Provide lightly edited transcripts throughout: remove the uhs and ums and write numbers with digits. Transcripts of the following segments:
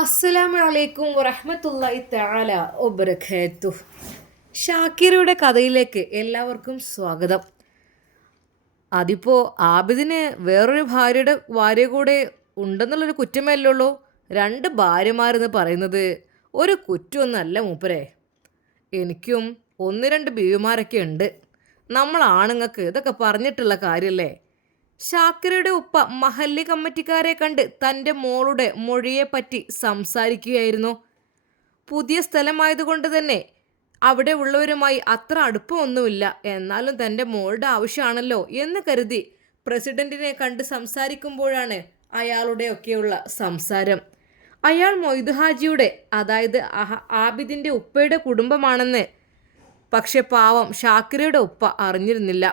അസ്സലാമു അലൈക്കും വറഹ്മത്തുള്ളാഹി തആല വബറകാതുഹു. ഷാക്കിറയുടെ കഥയിലേക്ക് എല്ലാവർക്കും സ്വാഗതം. അതിപ്പോൾ ആബിദിന് വേറൊരു ഭാര്യ കൂടെ ഉണ്ടെന്നുള്ളൊരു കുറ്റമല്ലേ ഉള്ളൂ. രണ്ട് ഭാര്യമാരെന്ന് പറയുന്നത് ഒരു കുറ്റമൊന്നുമല്ല മൂപ്പരെ. എനിക്കും ഒന്ന് രണ്ട് ബീവിമാരൊക്കെ ഉണ്ട്. നമ്മൾ ആണുങ്ങൾക്ക് ഇതൊക്കെ പറഞ്ഞിട്ടുള്ള കാര്യമല്ലേ. ഷാക്കിറയുടെ ഉപ്പ മഹല്ലി കമ്മിറ്റിക്കാരെ കണ്ട് തൻ്റെ മോളുടെ മൊഴിയെപ്പറ്റി സംസാരിക്കുകയായിരുന്നു. പുതിയ സ്ഥലമായതുകൊണ്ട് തന്നെ അവിടെ ഉള്ളവരുമായി അത്ര അടുപ്പമൊന്നുമില്ല. എന്നാലും തൻ്റെ മോളുടെ ആവശ്യമാണല്ലോ എന്ന് കരുതി പ്രസിഡന്റിനെ കണ്ട് സംസാരിക്കുമ്പോഴാണ് അയാളുടെയൊക്കെയുള്ള സംസാരം. അയാൾ മൊയ്തു ഹാജിയുടെ, അതായത് ആബിദിൻ്റെ ഉപ്പയുടെ കുടുംബമാണെന്ന്. പക്ഷെ പാവം ഷാക്കിറയുടെ ഉപ്പ അറിഞ്ഞിരുന്നില്ല.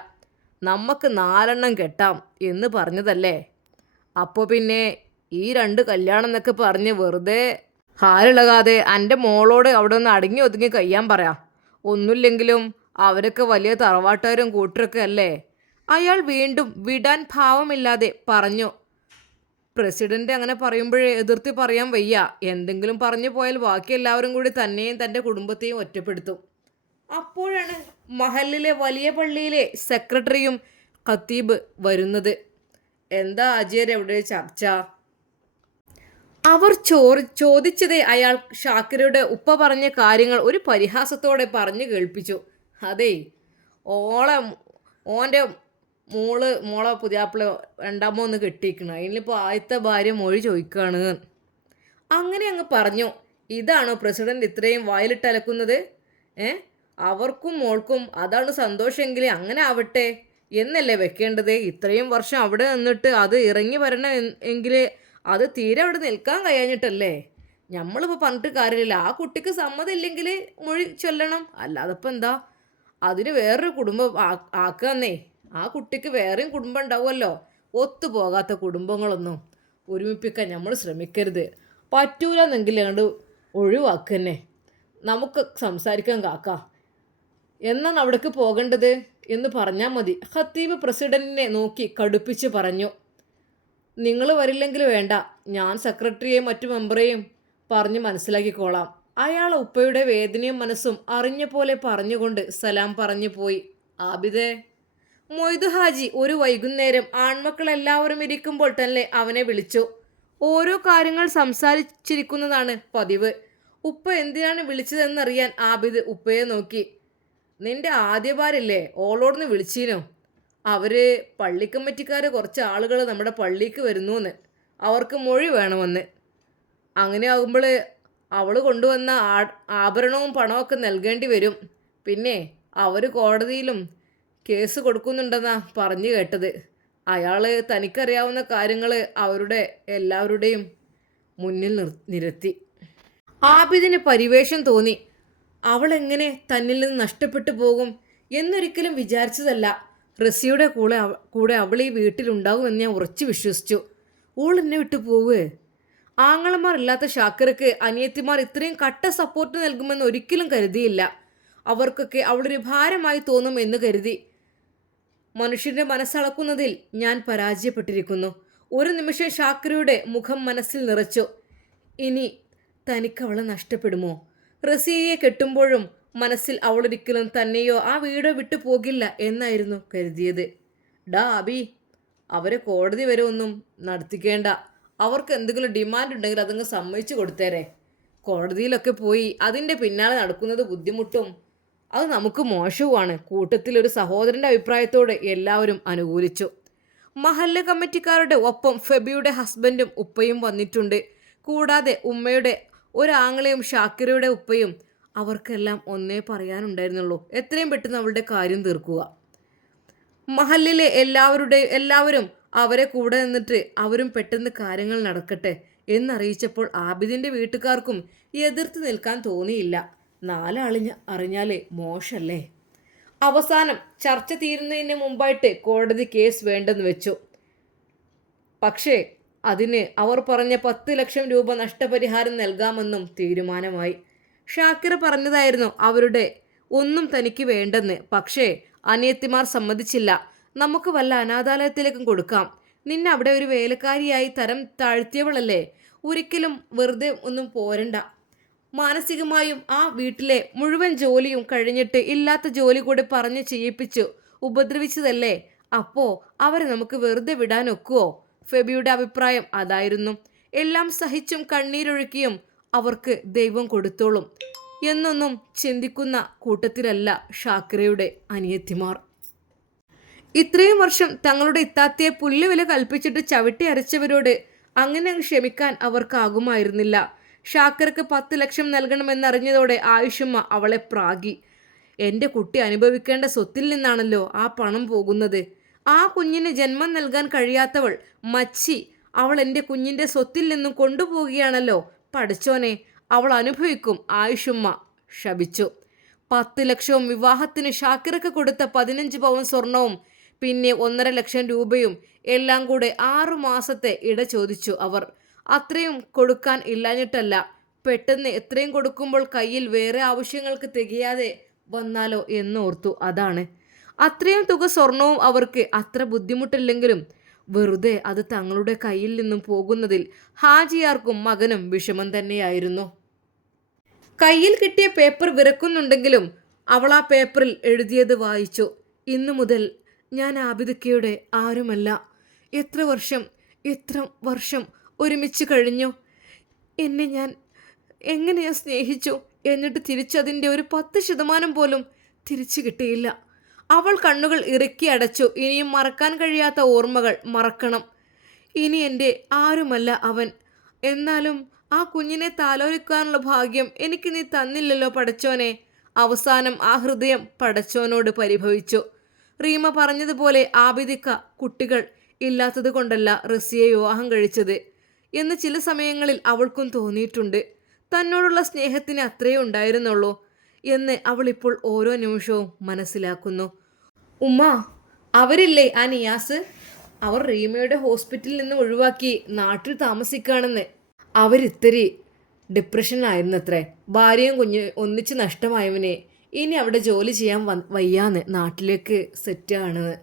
നമുക്ക് 4 കെട്ടാം എന്ന് പറഞ്ഞതല്ലേ. അപ്പോൾ പിന്നെ ഈ 2 കല്യാണം എന്നൊക്കെ പറഞ്ഞ് വെറുതെ ഹാലിളകാതെ എൻ്റെ മോളോട് അവിടെ ഒന്ന് അടങ്ങി ഒതുങ്ങി കഴിയാൻ പറയാം. ഒന്നുമില്ലെങ്കിലും അവരൊക്കെ വലിയ തറവാട്ടുകാരും കൂട്ടരൊക്കെ അല്ലേ. അയാൾ വീണ്ടും വിടാൻ ഭാവമില്ലാതെ പറഞ്ഞു. പ്രസിഡന്റ് അങ്ങനെ പറയുമ്പോഴേ എതിർത്ത് പറയാൻ വയ്യ. എന്തെങ്കിലും പറഞ്ഞു പോയാൽ ബാക്കി എല്ലാവരും കൂടി തന്നെയും തൻ്റെ കുടുംബത്തെയും ഒറ്റപ്പെടുത്തും. അപ്പോഴാണ് മഹലിലെ വലിയ പള്ളിയിലെ സെക്രട്ടറിയും ഖത്തീബ് വരുന്നത്. എന്താ അജയർ എവിടെ ചർച്ച? അവർ ചോദിച്ചതേ അയാൾ ഷാക്കിറയുടെ ഉപ്പ പറഞ്ഞ കാര്യങ്ങൾ ഒരു പരിഹാസത്തോടെ പറഞ്ഞു കേൾപ്പിച്ചു. അതേ, ഓൻ്റെ മോളെ പുതിയാപ്പിള രണ്ടാമൊന്ന് കെട്ടിയിരിക്കണം. അതിനിപ്പോൾ ആദ്യത്തെ ഭാര്യ മൊഴി ചോദിക്കുകയാണ്. അങ്ങനെ അങ്ങ് പറഞ്ഞു. ഇതാണോ പ്രസിഡന്റ് ഇത്രയും വായിലിട്ടലക്കുന്നത്? അവർക്കും മോൾക്കും അതാണ് സന്തോഷമെങ്കിൽ അങ്ങനെ ആവട്ടെ എന്നല്ലേ വെക്കേണ്ടത്. ഇത്രയും വർഷം അവിടെ നിന്നിട്ട് അത് ഇറങ്ങി വരണം എങ്കിൽ അത് തീരെ അവിടെ നിൽക്കാൻ കഴിയാഞ്ഞിട്ടല്ലേ. നമ്മളിപ്പോൾ പറഞ്ഞിട്ട് കാര്യമില്ല. ആ കുട്ടിക്ക് സമ്മതമില്ലെങ്കിൽ മൊഴി ചൊല്ലണം. അല്ലാതപ്പോൾ എന്താ, അതിന് വേറൊരു കുടുംബം ആക്കുകയെന്നേ. ആ കുട്ടിക്ക് വേറെയും കുടുംബം ഉണ്ടാവുമല്ലോ. ഒത്തുപോകാത്ത കുടുംബങ്ങളൊന്നും ഒരുമിപ്പിക്കാൻ നമ്മൾ ശ്രമിക്കരുത്. പറ്റൂലെന്നെങ്കിൽ അങ്ങോട്ട് ഒഴിവാക്കന്നെ. നമുക്ക് സംസാരിക്കാൻ കാക്കാം. എന്നാണ് അവിടേക്ക് പോകേണ്ടത് എന്ന് പറഞ്ഞാൽ മതി. ഖത്തീബ് പ്രസിഡന്റിനെ നോക്കി കടുപ്പിച്ച് പറഞ്ഞു. നിങ്ങൾ വരില്ലെങ്കിൽ വേണ്ട, ഞാൻ സെക്രട്ടറിയെയും മറ്റു മെമ്പറേയും പറഞ്ഞ് മനസ്സിലാക്കിക്കോളാം. അയാൾ ഉപ്പയുടെ വേദനയും മനസ്സും അറിഞ്ഞ പോലെ പറഞ്ഞുകൊണ്ട് സലാം പറഞ്ഞു പോയി. ആബിദേ, മൊയ്തു ഹാജി ഒരു വൈകുന്നേരം ആൺമക്കളെല്ലാവരും ഇരിക്കുമ്പോൾ തന്നെ അവനെ വിളിച്ചു. ഓരോ കാര്യങ്ങൾ സംസാരിച്ചിരിക്കുന്നതാണ് പതിവ്. ഉപ്പ എന്തിനാണ് വിളിച്ചതെന്നറിയാൻ ആബിദ് ഉപ്പയെ നോക്കി. നിന്റെ ആദ്യ ഭാര്യല്ലേ, ഓളോടൊന്ന് വിളിച്ചീനോ? അവർ പള്ളിക്കമ്മിറ്റിക്കാർ കുറച്ച് ആളുകൾ നമ്മുടെ പള്ളിക്ക് വരുന്നു. അവർക്ക് മൊഴി വേണമെന്ന്. അങ്ങനെ ആകുമ്പോൾ അവൾ കൊണ്ടുവന്ന ആഭരണവും പണമൊക്കെ നൽകേണ്ടി വരും. പിന്നെ അവർ കോടതിയിലും കേസ് കൊടുക്കുന്നുണ്ടെന്നാ പറഞ്ഞു കേട്ടത്. അയാൾ തനിക്കറിയാവുന്ന കാര്യങ്ങൾ അവരുടെ എല്ലാവരുടെയും മുന്നിൽ നിരത്തി. ആബിദിന് പരിവേഷം തോന്നി. അവൾ എങ്ങനെ തന്നിൽ നിന്ന് നഷ്ടപ്പെട്ടു പോകും എന്നൊരിക്കലും വിചാരിച്ചതല്ല. റസിയുടെ കൂടെ അവൾ ഈ വീട്ടിലുണ്ടാകുമെന്ന് ഞാൻ ഉറച്ചു വിശ്വസിച്ചു. ഓൾ എന്നെ വിട്ടു പോവേ? ആങ്ങളമാർ ഇല്ലാത്ത ഷാക്കിറക്ക് അനിയത്തിമാർ ഇത്രയും കട്ട സപ്പോർട്ട് നൽകുമെന്ന് ഒരിക്കലും കരുതിയില്ല. അവർക്കൊക്കെ അവളൊരു ഭാരമായി തോന്നും എന്ന് കരുതി. മനുഷ്യൻ്റെ മനസ്സളക്കുന്നതിൽ ഞാൻ പരാജയപ്പെട്ടിരിക്കുന്നു. ഒരു നിമിഷം ഷാക്കിറയുടെ മുഖം മനസ്സിൽ നിറച്ചു. ഇനി തനിക്കവളെ നഷ്ടപ്പെടുമോ? റസിയയെ കെട്ടുമ്പോഴും മനസ്സിൽ അവളൊരിക്കലും തന്നെയോ ആ വീടോ വിട്ടു പോകില്ല എന്നായിരുന്നു കരുതിയത്. ഡാ അബി, അവരെ കോടതി വരെ ഒന്നും നടത്തിക്കേണ്ട. അവർക്ക് എന്തെങ്കിലും ഡിമാൻഡ് ഉണ്ടെങ്കിൽ അതങ്ങ് സമ്മതിച്ചു കൊടുത്തേരെ. കോടതിയിലൊക്കെ പോയി അതിൻ്റെ പിന്നാലെ നടക്കുന്നത് ബുദ്ധിമുട്ടും അത് നമുക്ക് മോശവുമാണ്. കൂട്ടത്തിൽ ഒരു സഹോദരൻ്റെ അഭിപ്രായത്തോടെ എല്ലാവരും അനുകൂലിച്ചു. മഹല്ല കമ്മിറ്റിക്കാരുടെ ഒപ്പം ഫെബിയുടെ ഹസ്ബൻഡും ഉപ്പയും വന്നിട്ടുണ്ട്. കൂടാതെ ഉമ്മയുടെ ഒരാങ്ങളെയും ഷാക്കിറയുടെ ഉപ്പയും. അവർക്കെല്ലാം ഒന്നേ പറയാനുണ്ടായിരുന്നുള്ളൂ, എത്രയും പെട്ടെന്ന് അവളുടെ കാര്യം തീർക്കുക. മഹല്ലിലെ എല്ലാവരും അവരെ കൂടെ നിന്നിട്ട് അവരും പെട്ടെന്ന് കാര്യങ്ങൾ നടക്കട്ടെ എന്നറിയിച്ചപ്പോൾ ആബിദിൻ്റെ വീട്ടുകാർക്കും എതിർത്ത് നിൽക്കാൻ തോന്നിയില്ല. 4 അറിഞ്ഞാലേ മോശല്ലേ. അവസാനം ചർച്ച തീരുന്നതിന് മുമ്പായിട്ട് കോടതി കേസ് വേണ്ടെന്ന് വെച്ചു. പക്ഷേ അതിന് അവർ പറഞ്ഞ 10 ലക്ഷം രൂപ നഷ്ടപരിഹാരം നൽകാമെന്നും തീരുമാനമായി. ഷാക്കിർ പറഞ്ഞതായിരുന്നു അവരുടെ ഒന്നും തനിക്ക് വേണ്ടെന്ന്. പക്ഷേ അനിയത്തിമാർ സമ്മതിച്ചില്ല. നമുക്ക് വല്ല അനാഥാലയത്തിലേക്കും കൊടുക്കാം. നിന്നെ അവിടെ ഒരു വേലക്കാരിയായി തരം താഴ്ത്തിയവളല്ലേ. ഒരിക്കലും വെറുതെ ഒന്നും പോരണ്ട. മാനസികമായും ആ വീട്ടിലെ മുഴുവൻ ജോലിയും കഴിഞ്ഞിട്ട് ഇല്ലാത്ത ജോലി കൂടെ പറഞ്ഞ് ചെയ്യിപ്പിച്ചു ഉപദ്രവിച്ചതല്ലേ. അപ്പോ അവരെ നമുക്ക് വെറുതെ വിടാൻ ഒക്കുവോ? ഫെബിയുടെ അഭിപ്രായം അതായിരുന്നു. എല്ലാം സഹിച്ചും കണ്ണീരൊഴുക്കിയും അവർക്ക് ദൈവം കൊടുത്തോളും എന്നൊന്നും ചിന്തിക്കുന്ന കൂട്ടത്തിലല്ല ഷാക്കിറയുടെ അനിയത്തിമാർ. ഇത്രയും വർഷം തങ്ങളുടെ ഇത്താത്തയെ പുല്ലുവില കൽപ്പിച്ചിട്ട് ചവിട്ടി അരച്ചവരോട് അങ്ങനെ ക്ഷമിക്കാൻ അവർക്കാകുമായിരുന്നില്ല. ഷാക്കിറക്ക് 10 ലക്ഷം നൽകണമെന്നറിഞ്ഞതോടെ ആയുഷമ്മ അവളെ പ്രാഗി. എൻ്റെ കുട്ടി അനുഭവിക്കേണ്ട സ്വത്തിൽ നിന്നാണല്ലോ ആ പണം പോകുന്നത്. ആ കുഞ്ഞിന് ജന്മം നൽകാൻ കഴിയാത്തവൾ മച്ചി അവൾ എൻ്റെ കുഞ്ഞിൻ്റെ സ്വത്തിൽ നിന്നും കൊണ്ടുപോവുകയാണല്ലോ. പഠിച്ചോനെ, അവൾ അനുഭവിക്കും, ആയുഷമ്മ ശപിച്ചു. 10 ലക്ഷവും വിവാഹത്തിന് ഷാക്കിറക്ക് കൊടുത്ത 15 പവൻ സ്വർണവും പിന്നെ 1.5 ലക്ഷം രൂപയും എല്ലാം കൂടെ 6 മാസത്തെ ഇട ചോദിച്ചു അവർ. അത്രയും കൊടുക്കാൻ ഇല്ലാഞ്ഞിട്ടല്ല, പെട്ടെന്ന് എത്രയും കൊടുക്കുമ്പോൾ കയ്യിൽ വേറെ ആവശ്യങ്ങൾക്ക് തികയാതെ വന്നാലോ എന്നോർത്തു. അതാണ്. അത്രയും തുക സ്വർണവും അവർക്ക് അത്ര ബുദ്ധിമുട്ടില്ലെങ്കിലും വെറുതെ അത് തങ്ങളുടെ കയ്യിൽ നിന്നും പോകുന്നതിൽ ഹാജിയാർക്കും മകനും വിഷമം തന്നെയായിരുന്നു. കയ്യിൽ കിട്ടിയ പേപ്പർ വിറക്കുന്നുണ്ടെങ്കിലും അവൾ ആ പേപ്പറിൽ എഴുതിയത് വായിച്ചു. ഇന്നു മുതൽ ഞാൻ ആബിദക്കയുടെ ആരുമല്ല. എത്ര വർഷം ഒരുമിച്ച് കഴിഞ്ഞു. എന്നെ ഞാൻ എങ്ങനെയാ സ്നേഹിച്ചു, എന്നിട്ട് തിരിച്ചതിൻ്റെ ഒരു 10% പോലും തിരിച്ചു കിട്ടിയില്ല. അവൾ കണ്ണുകൾ ഇറുക്കി അടച്ചു. ഇനിയും മറക്കാൻ കഴിയാത്ത ഓർമ്മകൾ മറക്കണം. ഇനി എൻ്റെ ആരുമല്ല അവൻ. എന്നാലും ആ കുഞ്ഞിനെ താലോലിക്കാനുള്ള ഭാഗ്യം എനിക്ക് നീ തന്നില്ലല്ലോ പടച്ചോനെ. അവസാനം ആ ഹൃദയം പടച്ചോനോട് പരിഭവിച്ചു. റീമ പറഞ്ഞതുപോലെ ആബിദിക്ക കുട്ടികൾ ഇല്ലാത്തത് കൊണ്ടല്ല റസിയെ വിവാഹം കഴിച്ചത് എന്ന് ചില സമയങ്ങളിൽ അവൾക്കും തോന്നിയിട്ടുണ്ട്. തന്നോടുള്ള സ്നേഹത്തിന് അത്രയേ ഉണ്ടായിരുന്നുള്ളൂ എന്ന് അവളിപ്പോൾ ഓരോ നിമിഷവും മനസ്സിലാക്കുന്നു. ഉമ്മ, അവരില്ലേ ആ നിയാസ്, അവർ റീമയുടെ ഹോസ്പിറ്റലിൽ നിന്ന് ഒഴിവാക്കി നാട്ടിൽ താമസിക്കുകയാണെന്ന്. അവരിത്തിരി ഡിപ്രഷനിലായിരുന്നത്രേ. ഭാര്യയും കുഞ്ഞ് ഒന്നിച്ച് നഷ്ടമായവനെ ഇനി അവിടെ ജോലി ചെയ്യാൻ വയ്യാന്ന്, നാട്ടിലേക്ക് സെറ്റാണെന്ന്.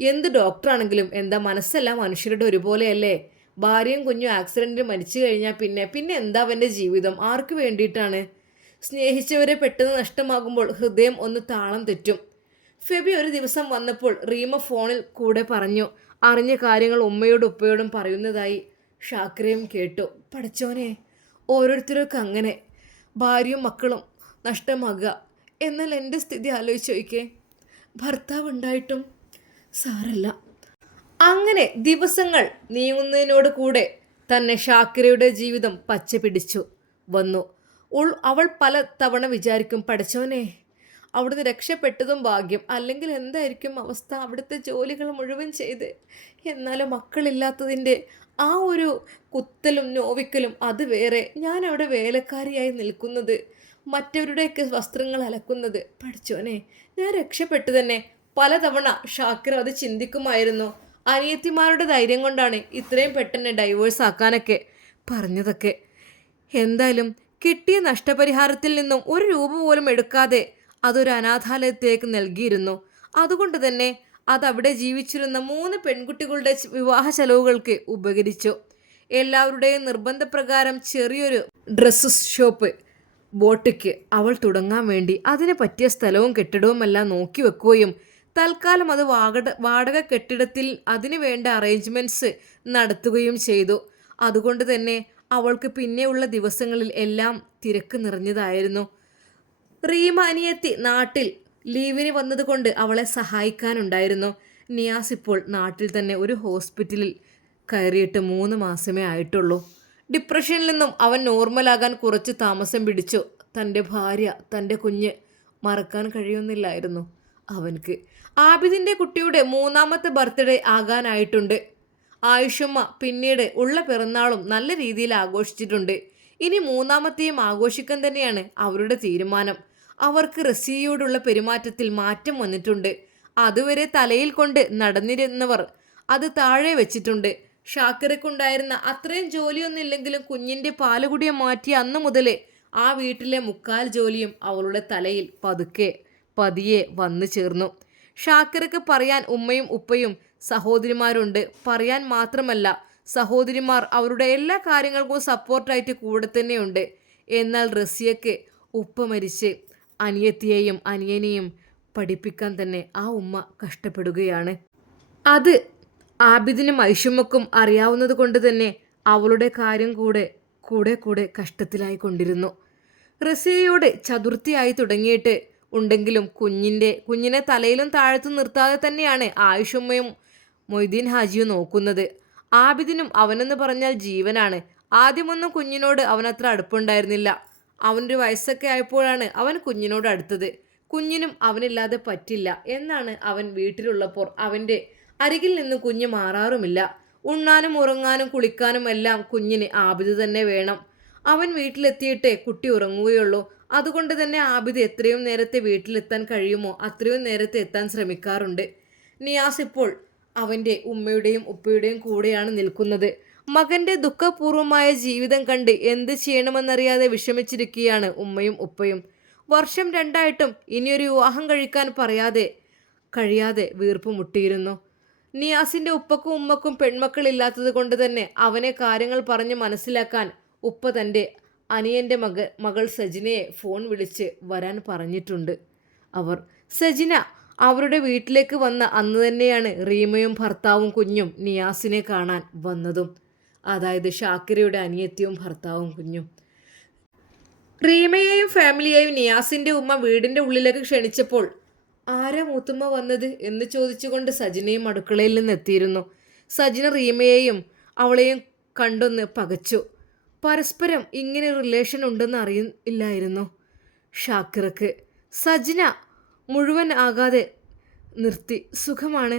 എന്ത് ഡോക്ടറാണെങ്കിലും എന്താ, മനസ്സെല്ലാം മനുഷ്യരുടെ ഒരുപോലെയല്ലേ. ഭാര്യയും കുഞ്ഞും ആക്സിഡൻറ്റിൽ മരിച്ചു കഴിഞ്ഞാൽ പിന്നെ എന്താ അവൻ്റെ ജീവിതം? ആർക്ക് വേണ്ടിയിട്ടാണ്? സ്നേഹിച്ചവരെ പെട്ടെന്ന് നഷ്ടമാകുമ്പോൾ ഹൃദയം ഒന്ന് താളം തെറ്റും. ഫെബി ഒരു ദിവസം വന്നപ്പോൾ റീമ ഫോണിൽ കൂടെ പറഞ്ഞു. അറിഞ്ഞ കാര്യങ്ങൾ ഉമ്മയോടും ഉപ്പയോടും പറയുന്നതായി ഷാക്കിറയും കേട്ടു. പഠിച്ചോനെ, ഓരോരുത്തർക്കും അങ്ങനെ ഭാര്യയും മക്കളും നഷ്ടമാകുക. എന്നാൽ എൻ്റെ സ്ഥിതി ആലോചിച്ച് നോക്കിക്കേ. ഭർത്താവ് ഉണ്ടായിട്ടും സാരല്ല. അങ്ങനെ ദിവസങ്ങൾ നീങ്ങുന്നതിനോട് കൂടെ തന്നെ ഷാക്കിറയുടെ ജീവിതം പച്ച പിടിച്ചു വന്നു. അവൾ പല തവണ വിചാരിക്കും, പഠിച്ചോനെ അവിടുന്ന് രക്ഷപ്പെട്ടതും ഭാഗ്യം, അല്ലെങ്കിൽ എന്തായിരിക്കും അവസ്ഥ, അവിടുത്തെ ജോലികൾ മുഴുവൻ ചെയ്ത്. എന്നാലും മക്കളില്ലാത്തതിൻ്റെ ആ ഒരു കുത്തലും നോവിക്കലും അത് വേറെ. ഞാൻ അവിടെ വേലക്കാരിയായി നിൽക്കുന്നത്, മറ്റവരുടെയൊക്കെ വസ്ത്രങ്ങൾ അലക്കുന്നത്. പഠിച്ചോനെ, ഞാൻ രക്ഷപ്പെട്ടു തന്നെ. പലതവണ ഷാക്കിർ അത് ചിന്തിക്കുമായിരുന്നു. അനിയത്തിമാരുടെ ധൈര്യം കൊണ്ടാണ് ഇത്രയും പെട്ടെന്ന് ഡൈവേഴ്സ് ആക്കാനൊക്കെ പറഞ്ഞതൊക്കെ. എന്തായാലും കിട്ടിയ നഷ്ടപരിഹാരത്തിൽ നിന്നും 1 രൂപ പോലും എടുക്കാതെ അതൊരു അനാഥാലയത്തിലേക്ക് നൽകിയിരുന്നു. അതുകൊണ്ട് തന്നെ അതവിടെ ജീവിച്ചിരുന്ന 3 പെൺകുട്ടികളുടെ വിവാഹ ചെലവുകൾക്ക് ഉപകരിച്ചു. എല്ലാവരുടെയും നിർബന്ധപ്രകാരം ചെറിയൊരു ഡ്രസ്സ് ഷോപ്പ് ബോട്ടിക്ക് അവൾ തുടങ്ങാൻ വേണ്ടി അതിന് പറ്റിയ സ്ഥലവും കെട്ടിടവുമെല്ലാം നോക്കി വെക്കുകയും തൽക്കാലം അത് വാടക കെട്ടിടത്തിൽ അതിനു വേണ്ട അറേഞ്ച്മെൻറ്റ്സ് നടത്തുകയും ചെയ്തു. അതുകൊണ്ട് തന്നെ അവൾക്ക് പിന്നെയുള്ള ദിവസങ്ങളിൽ എല്ലാം തിരക്ക് നിറഞ്ഞതായിരുന്നു. റീമ അനിയത്തി നാട്ടിൽ ലീവിന് വന്നതുകൊണ്ട് അവളെ സഹായിക്കാനുണ്ടായിരുന്നു. നിയാസ് ഇപ്പോൾ നാട്ടിൽ തന്നെ ഒരു ഹോസ്പിറ്റലിൽ കയറിയിട്ട് 3 മാസമേ ആയിട്ടുള്ളൂ. ഡിപ്രഷനിൽ നിന്നും അവൻ നോർമലാകാൻ കുറച്ച് താമസം പിടിച്ചു. തൻ്റെ ഭാര്യ, തൻ്റെ കുഞ്ഞ് മറക്കാൻ കഴിയുന്നില്ലായിരുന്നു അവൻക്ക്. ആബിദിൻ്റെ കുട്ടിയുടെ 3ാമത്തെ ബർത്ത്ഡേ ആകാനായിട്ടുണ്ട്. ആയുഷമ്മ പിന്നീട് ഉള്ള പിറന്നാളും നല്ല രീതിയിൽ ആഘോഷിച്ചിട്ടുണ്ട്. ഇനി 3ാമത്തെയും ആഘോഷിക്കാൻ തന്നെയാണ് അവരുടെ തീരുമാനം. അവർക്ക് റസിയോടുള്ള പെരുമാറ്റത്തിൽ മാറ്റം വന്നിട്ടുണ്ട്. അതുവരെ തലയിൽ കൊണ്ട് നടന്നിരുന്നവർ അത് താഴെ വെച്ചിട്ടുണ്ട്. ഷാക്കിറക്കുണ്ടായിരുന്ന അത്രയും ജോലിയൊന്നുമില്ലെങ്കിലും കുഞ്ഞിൻ്റെ പാലുകുടിയെ മാറ്റിയ അന്നു മുതൽ ആ വീട്ടിലെ 3/4 ജോലിയും അവളുടെ തലയിൽ പതിയെ വന്നു ചേർന്നു. ഷാക്കിറക്ക് പറയാൻ ഉമ്മയും ഉപ്പയും സഹോദരിമാരുണ്ട്. പറയാൻ മാത്രമല്ല സഹോദരിമാർ അവരുടെ എല്ലാ കാര്യങ്ങൾക്കും സപ്പോർട്ടായിട്ട് കൂടെ തന്നെയുണ്ട്. എന്നാൽ റസിയക്ക് ഉപ്പ മരിച്ച് അനിയത്തിയെയും അനിയനെയും പഠിപ്പിക്കാൻ തന്നെ ആ ഉമ്മ കഷ്ടപ്പെടുകയാണ്. അത് ആബിദിനും ഐഷുമ്മക്കും അറിയാവുന്നത് കൊണ്ട് തന്നെ അവളുടെ കാര്യം കൂടെ കൂടെ കഷ്ടത്തിലായി കൊണ്ടിരുന്നു. റസിയയോട് ചതുർത്ഥിയായി തുടങ്ങിയിട്ട് ഉണ്ടെങ്കിലും കുഞ്ഞിനെ തലയിലും താഴത്തും നിർത്താതെ തന്നെയാണ് ആയിഷുമ്മയും മൊയ്തീൻ ഹാജിയും നോക്കുന്നത്. ആബിദിനും അവനെന്ന് പറഞ്ഞാൽ ജീവനാണ്. ആദ്യമൊന്നും കുഞ്ഞിനോട് അവനത്ര അടുപ്പുണ്ടായിരുന്നില്ല. അവനൊരു വയസ്സൊക്കെ ആയപ്പോഴാണ് അവൻ കുഞ്ഞിനോട് അടുത്തത്. കുഞ്ഞിനും അവനില്ലാതെ പറ്റില്ല എന്നാണ് അവൻ വീട്ടിലുള്ളപ്പോൾ അവൻ്റെ അരികിൽ നിന്ന് കുഞ്ഞ് മാറാറുമില്ല. ഉണ്ണാനും ഉറങ്ങാനും കുളിക്കാനും എല്ലാം കുഞ്ഞിന് ആബിദ് തന്നെ വേണം. അവൻ വീട്ടിലെത്തിയിട്ടേ കുട്ടി ഉറങ്ങുകയുള്ളൂ. അതുകൊണ്ട് തന്നെ ആബിദ് എത്രയും നേരത്തെ വീട്ടിലെത്താൻ കഴിയുമോ അത്രയും നേരത്തെ എത്താൻ ശ്രമിക്കാറുണ്ട്. നിയാസ് ഇപ്പോൾ അവൻ്റെ ഉമ്മയുടെയും ഉപ്പയുടെയും കൂടെയാണ് നിൽക്കുന്നത്. മകൻ്റെ ദുഃഖപൂർവമായ ജീവിതം കണ്ട് എന്ത് ചെയ്യണമെന്നറിയാതെ വിഷമിച്ചിരിക്കുകയാണ് ഉമ്മയും ഉപ്പയും. വർഷം 2 ഇനിയൊരു വിവാഹം കഴിക്കാൻ കഴിയാതെ വീർപ്പ് മുട്ടിയിരുന്നു. നിയാസിൻ്റെ ഉപ്പക്കും ഉമ്മക്കും പെൺമക്കളില്ലാത്തത് കൊണ്ട് തന്നെ അവനെ കാര്യങ്ങൾ പറഞ്ഞ് മനസ്സിലാക്കാൻ ഉപ്പ തൻ്റെ അനിയൻ്റെ മകൾ സജിനയെ ഫോൺ വിളിച്ച് വരാൻ പറഞ്ഞിട്ടുണ്ട്. സജിന അവരുടെ വീട്ടിലേക്ക് വന്ന അന്ന് തന്നെയാണ് റീമയും ഭർത്താവും കുഞ്ഞും നിയാസിനെ കാണാൻ വന്നതും. അതായത് ഷാക്കിരയുടെ അനിയത്തിയും ഭർത്താവും കുഞ്ഞും. റീമയെയും ഫാമിലിയെയും നിയാസിൻ്റെ ഉമ്മ വീടിൻ്റെ ഉള്ളിലേക്ക് ക്ഷണിച്ചപ്പോൾ ആരാ മൂത്തുമ്മ വന്നത് എന്ന് ചോദിച്ചുകൊണ്ട് സജിനയും അടുക്കളയിൽ നിന്ന് എത്തിയിരുന്നു. സജിന റീമയെയും അവളെയും കണ്ടൊന്ന് പകച്ചു. പരസ്പരം ഇങ്ങനെ റിലേഷൻ ഉണ്ടെന്ന് അറിയില്ലായിരുന്നു ഷാക്കിറക്ക്. സജിന മുഴുവൻ ആകാതെ നിർത്തി. സുഖമാണ്.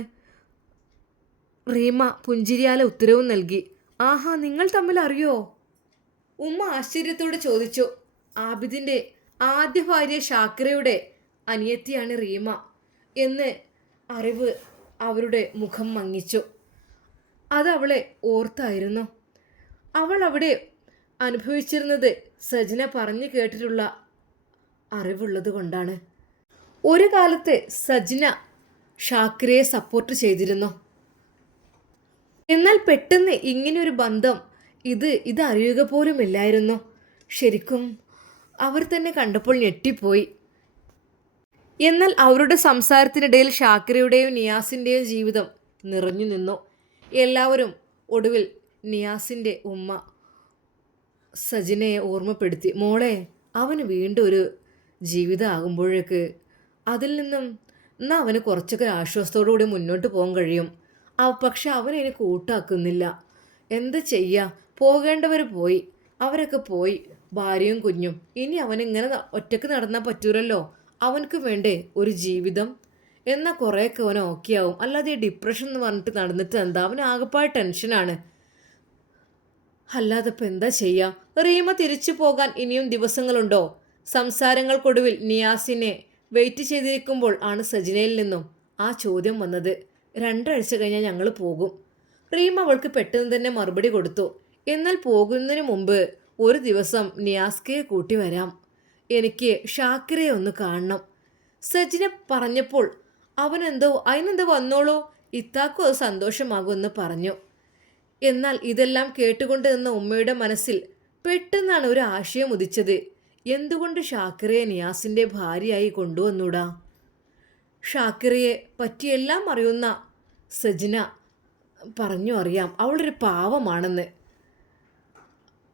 റീമ പുഞ്ചിരിയാലെ ഉത്തരവും നൽകി. ആഹാ, നിങ്ങൾ തമ്മിൽ അറിയോ? ഉമ്മ ആശ്ചര്യത്തോടെ ചോദിച്ചു. ആബിദിൻ്റെ ആദ്യ ഭാര്യ ഷാക്കിറയുടെ അനിയത്തിയാണ് റീമ എന്ന് അറിവ് അവരുടെ മുഖം മങ്ങിച്ചു. അതവളെ ഓർത്തായിരുന്നു. അവൾ അവിടെ അനുഭവിച്ചിരുന്നത് സജിന പറഞ്ഞു കേട്ടിട്ടുള്ള അറിവുള്ളത് കൊണ്ടാണ്. ഒരു കാലത്ത് സജിന ഷാക്കിരയെ സപ്പോർട്ട് ചെയ്തിരുന്നു. എന്നാൽ പെട്ടെന്ന് ഇങ്ങനെയൊരു ബന്ധം ഇത് അറിയുക പോലുമില്ലായിരുന്നു. ശരിക്കും അവർ തന്നെ കണ്ടപ്പോൾ ഞെട്ടിപ്പോയി. എന്നാൽ അവരുടെ സംസാരത്തിനിടയിൽ ഷാക്കിരയുടെയും നിയാസിൻ്റെയും ജീവിതം നിറഞ്ഞു നിന്നു. എല്ലാവരും ഒടുവിൽ നിയാസിൻ്റെ ഉമ്മ സജിനയെ ഓർമ്മപ്പെടുത്തി. മോളെ, അവന് വീണ്ടും ഒരു ജീവിതം ആകുമ്പോഴേക്ക് അതിൽ നിന്നും എന്നാൽ അവന് കുറച്ചൊക്കെ ആശ്വാസത്തോടു കൂടി മുന്നോട്ട് പോകാൻ കഴിയും. പക്ഷെ അവനതിന് കൂട്ടാക്കുന്നില്ല. എന്താ ചെയ്യുക? പോകേണ്ടവർ പോയി, അവരൊക്കെ പോയി, ഭാര്യയും കുഞ്ഞും. ഇനി അവനിങ്ങനെ ഒറ്റയ്ക്ക് നടന്നാൽ പറ്റൂലല്ലോ. അവനക്ക് വേണ്ടേ ഒരു ജീവിതം? എന്നാൽ കുറേയൊക്കെ അവൻ ഓക്കെ ആവും. അല്ലാതെ ഈ ഡിപ്രഷൻ എന്ന് പറഞ്ഞിട്ട് നടന്നിട്ട് എന്താ? അവന് ആകെപ്പാട് ടെൻഷനാണ്. അല്ലാതെ ഇപ്പം എന്താ ചെയ്യുക? റീമ തിരിച്ചു പോകാൻ ഇനിയും ദിവസങ്ങളുണ്ടോ? സംസാരങ്ങൾക്കൊടുവിൽ നിയാസിനെ വെയിറ്റ് ചെയ്തിരിക്കുമ്പോൾ ആണ് സജിനയിൽ നിന്നും ആ ചോദ്യം വന്നത്. 2 ആഴ്ച കഴിഞ്ഞാൽ ഞങ്ങൾ പോകും. റീമ അവൾക്ക് പെട്ടെന്ന് തന്നെ മറുപടി കൊടുത്തു. എന്നാൽ പോകുന്നതിന് മുമ്പ് ഒരു ദിവസം നിയാസ്കയെ കൂട്ടി വരാം. എനിക്ക് ഷാക്കിരയെ ഒന്ന് കാണണം. സജിന പറഞ്ഞപ്പോൾ അതിനെന്തോ വന്നോളൂ, ഇത്താക്കും അത് സന്തോഷമാകുമെന്ന് പറഞ്ഞു. എന്നാൽ ഇതെല്ലാം കേട്ടുകൊണ്ട് നിന്ന ഉമ്മയുടെ മനസ്സിൽ പെട്ടെന്നാണ് ഒരു ആശയം ഉദിച്ചത്. എന്തുകൊണ്ട് ഷാക്കിറയെ നിയാസിൻ്റെ ഭാര്യയായി കൊണ്ടുവന്നൂടാ? ഷാക്കിറയെ പറ്റിയെല്ലാം അറിയുന്ന സജിന പറഞ്ഞു അറിയാം അവളൊരു പാവമാണെന്ന്.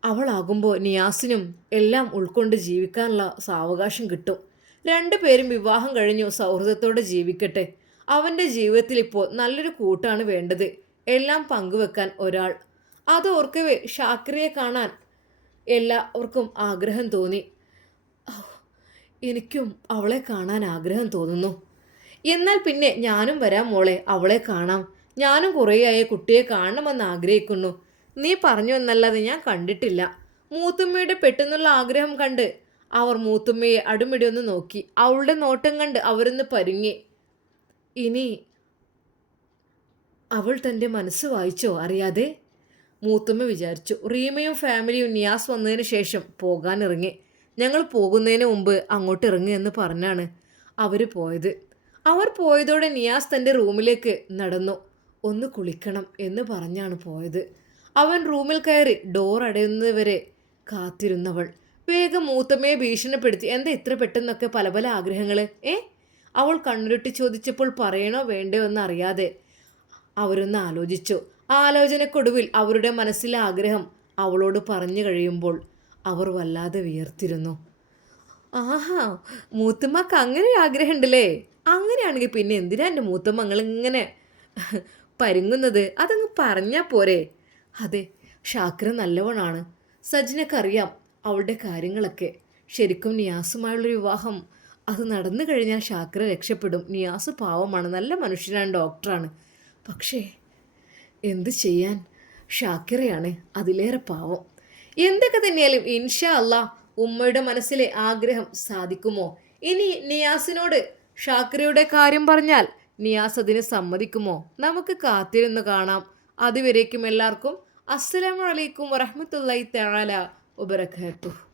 അവളാകുമ്പോൾ നിയാസിനും എല്ലാം ഉൾക്കൊണ്ട് ജീവിക്കാനുള്ള സാവകാശം കിട്ടും. 2 പേരും വിവാഹം കഴിഞ്ഞു സൗഹൃദത്തോടെ ജീവിക്കട്ടെ. അവൻ്റെ ജീവിതത്തിൽ ഇപ്പോൾ നല്ലൊരു കൂട്ടാണ് വേണ്ടത്, എല്ലാം പങ്കുവെക്കാൻ ഒരാൾ. അതോർക്കവേ ഷാക്കിറയെ കാണാൻ എല്ലാവർക്കും ആഗ്രഹം തോന്നി. എനിക്കും അവളെ കാണാൻ ആഗ്രഹം തോന്നുന്നു. എന്നാൽ പിന്നെ ഞാനും വരാം മോളെ, അവളെ കാണാം. ഞാനും കുറേയായി കുട്ടിയെ കാണണമെന്ന് ആഗ്രഹിക്കുന്നു. നീ പറഞ്ഞു എന്നല്ലാതെ ഞാൻ കണ്ടിട്ടില്ല. മൂത്തുമ്മയുടെ പെട്ടെന്നുള്ള ആഗ്രഹം കണ്ട് അവർ മൂത്തുമ്മയെ അടുമിടിയൊന്ന് നോക്കി. അവളുടെ നോട്ടം കണ്ട് അവരൊന്ന് പരുങ്ങി. ഇനി അവൾ തൻ്റെ മനസ്സ് വായിച്ചോ അറിയാതെ? മൂത്തുമ്മ വിചാരിച്ചു. റീമയും ഫാമിലിയും നിയാസ് വന്നതിന് ശേഷം പോകാനിറങ്ങി. ഞങ്ങൾ പോകുന്നതിന് മുമ്പ് അങ്ങോട്ട് ഇറങ്ങി എന്ന് പറഞ്ഞാണ് അവർ പോയത്. അവർ പോയതോടെ നിയാസ് തൻ്റെ റൂമിലേക്ക് നടന്നു. ഒന്ന് കുളിക്കണം എന്ന് പറഞ്ഞാണ് പോയത്. അവൻ റൂമിൽ കയറി ഡോർ അടയുന്നതുവരെ കാത്തിരുന്നവൾ വേഗം മൂത്തമ്മയെ ഭീഷണിപ്പെടുത്തി. എന്താ ഇത്ര പെട്ടെന്നൊക്കെ പല പല ആഗ്രഹങ്ങൾ? അവൾ കണ്ണുരുട്ടി ചോദിച്ചപ്പോൾ പറയണോ വേണ്ടയോ എന്നറിയാതെ അവരൊന്ന് ആലോചിച്ചു. ആലോചനക്കൊടുവിൽ അവരുടെ മനസ്സിലെ ആഗ്രഹം അവളോട് പറഞ്ഞു കഴിയുമ്പോൾ അവർ വല്ലാതെ വിയർത്തിരുന്നു. ആഹാ, മൂത്തമ്മക്ക് അങ്ങനെ ഒരു ആഗ്രഹം ഉണ്ടല്ലേ? അങ്ങനെയാണെങ്കിൽ പിന്നെ എന്തിനാ എൻ്റെ മൂത്തമ്മങ്ങൾ ഇങ്ങനെ പരുങ്ങുന്നത്? അതങ്ങ് പറഞ്ഞാൽ പോരെ? അതെ, ഷാക്കിർ നല്ലവനാണ്. സജ്നക്കറിയാം അവളുടെ കാര്യങ്ങളൊക്കെ. ശരിക്കും നിയാസുമായുള്ളൊരു വിവാഹം അത് നടന്നു കഴിഞ്ഞാൽ ഷാക്കിർ രക്ഷപ്പെടും. നിയാസ് പാവമാണ്, നല്ല മനുഷ്യനാണ്, ഡോക്ടറാണ്. പക്ഷേ എന്ത് ചെയ്യാൻ, ഷാക്കിറയാണ് അതിലേറെ പാവം. എന്തൊക്കെ തന്നെയാലും ഇൻഷാ അല്ലാ ഉമ്മയുടെ മനസ്സിലെ ആഗ്രഹം സാധിക്കുമോ? ഇനി നിയാസിനോട് ഷാക്കിറയുടെ കാര്യം പറഞ്ഞാൽ നിയാസ് അതിന് സമ്മതിക്കുമോ? നമുക്ക് കാത്തിരുന്ന് കാണാം. അതുവരേക്കും എല്ലാവർക്കും അസ്സലാമു അലൈക്കും വറഹ്മത്തുള്ളാഹി തആല വബറകാതുഹു.